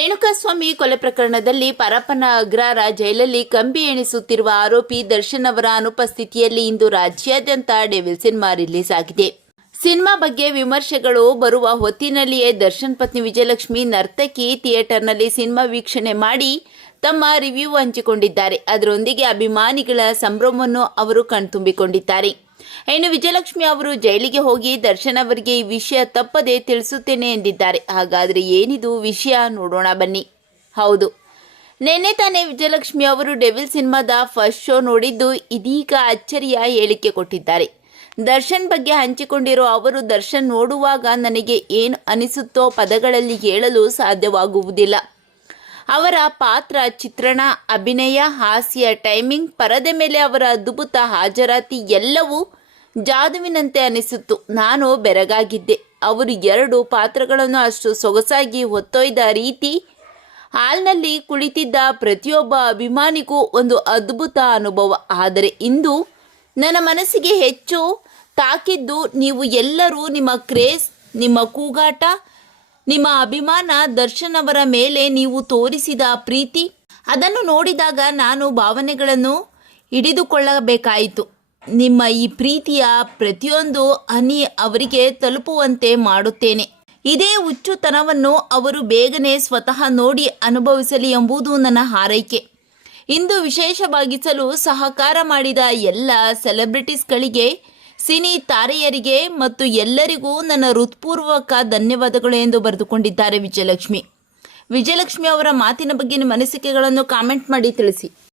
ರೇಣುಕಾಸ್ವಾಮಿ ಕೊಲೆ ಪ್ರಕರಣದಲ್ಲಿ ಪರಪ್ಪನ ಅಗ್ರಾರ ಜೈಲಲ್ಲಿ ಕಂಬಿ ಎಣಿಸುತ್ತಿರುವ ಆರೋಪಿ ದರ್ಶನ್ ಅವರ ಅನುಪಸ್ಥಿತಿಯಲ್ಲಿ ಇಂದು ರಾಜ್ಯಾದ್ಯಂತ ಡೆವಿಲ್ ಸಿನಿಮಾ ರಿಲೀಸ್ ಆಗಿದೆ. ಸಿನಿಮಾ ಬಗ್ಗೆ ವಿಮರ್ಶೆಗಳು ಬರುವ ಹೊತ್ತಿನಲ್ಲಿಯೇ ದರ್ಶನ್ ಪತ್ನಿ ವಿಜಯಲಕ್ಷ್ಮಿ ನರ್ತಕಿ ಥಿಯೇಟರ್ನಲ್ಲಿ ಸಿನಿಮಾ ವೀಕ್ಷಣೆ ಮಾಡಿ ತಮ್ಮ ರಿವ್ಯೂ ಹಂಚಿಕೊಂಡಿದ್ದಾರೆ. ಅದರೊಂದಿಗೆ ಅಭಿಮಾನಿಗಳ ಸಂಭ್ರಮವನ್ನು ಅವರು ಕಣ್ತುಂಬಿಕೊಂಡಿದ್ದಾರೆ. ಇನ್ನು ವಿಜಯಲಕ್ಷ್ಮಿ ಅವರು ಜೈಲಿಗೆ ಹೋಗಿ ದರ್ಶನ್ ಅವರಿಗೆ ಈ ವಿಷಯ ತಪ್ಪದೆ ತಿಳಿಸುತ್ತೇನೆ ಎಂದಿದ್ದಾರೆ. ಹಾಗಾದರೆ ಏನಿದು ವಿಷಯ ನೋಡೋಣ ಬನ್ನಿ. ಹೌದು. ನಿನ್ನೆ ತಾನೇ ವಿಜಯಲಕ್ಷ್ಮಿ ಅವರು ಡೆವಿಲ್ ಸಿನಿಮಾದ ಫಸ್ಟ್ ಶೋ ನೋಡಿದ್ದು ಇದೀಗ ಅಚ್ಚರಿಯ ಹೇಳಿಕೆ ಕೊಟ್ಟಿದ್ದಾರೆ. ದರ್ಶನ್ ಬಗ್ಗೆ ಹಂಚಿಕೊಂಡಿರೋ ಅವರು ದರ್ಶನ್ ನೋಡುವಾಗ ನನಗೆ ಏನು ಅನಿಸುತ್ತೋ ಪದಗಳಲ್ಲಿ ಹೇಳಲು ಸಾಧ್ಯವಾಗುವುದಿಲ್ಲ. ಅವರ ಪಾತ್ರ, ಚಿತ್ರಣ, ಅಭಿನಯ, ಹಾಸ್ಯ, ಟೈಮಿಂಗ್, ಪರದೆ ಮೇಲೆ ಅವರ ಅದ್ಭುತ ಹಾಜರಾತಿ ಎಲ್ಲವೂ ಜಾದುವಿನಂತೆ ಅನಿಸಿತ್ತು. ನಾನು ಬೆರಗಾಗಿದ್ದೆ. ಅವರು ಎರಡು ಪಾತ್ರಗಳನ್ನು ಅಷ್ಟು ಸೊಗಸಾಗಿ ಹೊತ್ತೊಯ್ದ ರೀತಿ ಹಾಲ್ನಲ್ಲಿ ಕುಳಿತಿದ್ದ ಪ್ರತಿಯೊಬ್ಬ ಅಭಿಮಾನಿಗೂ ಒಂದು ಅದ್ಭುತ ಅನುಭವ. ಆದರೆ ಇಂದು ನನ್ನ ಮನಸ್ಸಿಗೆ ಹೆಚ್ಚು ತಾಕಿದ್ದು, ನೀವು ಎಲ್ಲರೂ ನಿಮ್ಮ ಕ್ರೇಜ್, ನಿಮ್ಮ ಕೂಗಾಟ ನಿಮ್ಮ ಅಭಿಮಾನ ದರ್ಶನ್ ಅವರ ಮೇಲೆ ನೀವು ತೋರಿಸಿದ ಪ್ರೀತಿ? ಅದನ್ನು ನೋಡಿದಾಗ ನಾನು ಭಾವನೆಗಳನ್ನು ಹಿಡಿದುಕೊಳ್ಳಬೇಕಾಯಿತು. ನಿಮ್ಮ ಈ ಪ್ರೀತಿಯ ಪ್ರತಿಯೊಂದು ಹನಿ ಅವರಿಗೆ ತಲುಪುವಂತೆ ಮಾಡುತ್ತೇನೆ. ಇದೇ ಹುಚ್ಚುತನವನ್ನು ಅವರು ಬೇಗನೆ ಸ್ವತಃ ನೋಡಿ ಅನುಭವಿಸಲಿ ಎಂಬುದು ನನ್ನ ಹಾರೈಕೆ. ಇಂದು ವಿಶೇಷವಾಗಿಸಲು ಸಹಕಾರ ಮಾಡಿದ ಎಲ್ಲ ಸೆಲೆಬ್ರಿಟೀಸ್ಗಳಿಗೆ ಸಿನಿ ತಾರೆಯರಿಗೆ ಮತ್ತು ಎಲ್ಲರಿಗೂ ನನ್ನ ಹೃತ್ಪೂರ್ವಕ ಧನ್ಯವಾದಗಳು ಎಂದು ಬರೆದುಕೊಂಡಿದ್ದಾರೆ ವಿಜಯಲಕ್ಷ್ಮಿ. ವಿಜಯಲಕ್ಷ್ಮಿ ಅವರ ಮಾತಿನ ಬಗ್ಗೆ ನಿಮ್ಮ ಅನಿಸಿಕೆಗಳನ್ನು ಕಾಮೆಂಟ್ ಮಾಡಿ ತಿಳಿಸಿ.